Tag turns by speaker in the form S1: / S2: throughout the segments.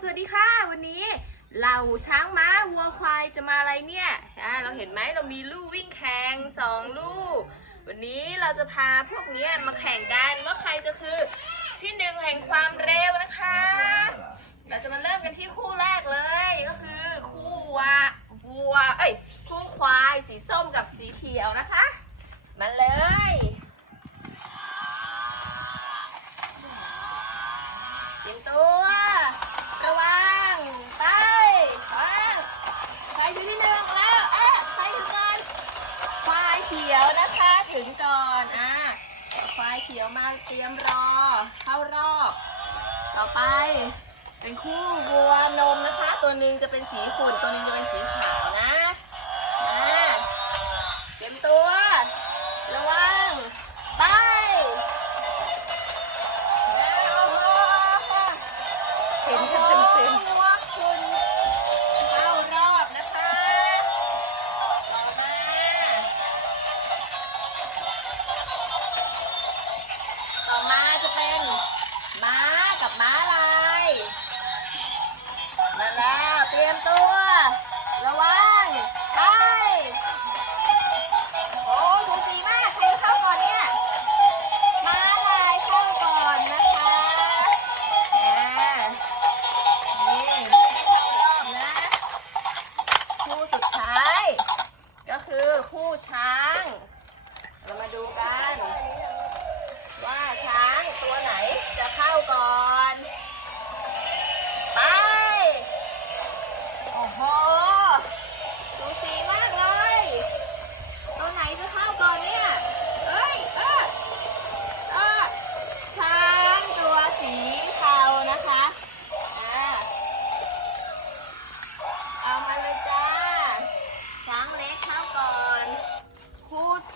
S1: สวัสดีค่ะ วันนี้เราช้างม้าวัวควายจะมาอะไรเนี่ยอ่าเราเห็นไหมเรามีลู่วิ่งแข่งสองลู่วันนี้เราจะพาพวกเนี้ยมาแข่งกันว่าใครจะคือที่หนึ่งแห่งความเร็วนะคะ เราจะมาเริ่มกันที่คู่แรกเลยก็คือคู่วัววัวเอ้ยคู่ควายสีส้มกับสีเขียวนะคะ มาเลยเตรียมตัว ระวัง ไปวางใครอยู่ที่หนึ่งแล้วอะใครถึงก่อนควายเขียวนะคะถึงก่อนอะควายเขียวมาเตรียมรอ เข้ารอบ ต่อไป เป็นคู่วัวนมนะคะ ตัวหนึ่งจะเป็นสีขุ่นตัวหนึ่งจะเป็นสี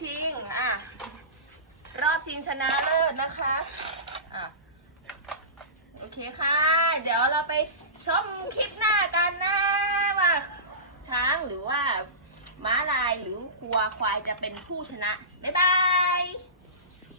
S1: ชิงอะรอบชิงชนะเลิศนะคะอะโอเคค่ะ เดี๋ยวเราไปชมคลิปหน้ากันนะว่าช้างหรือว่าม้าลายหรือวัวควายจะเป็นผู้ชนะ บ๊ายบาย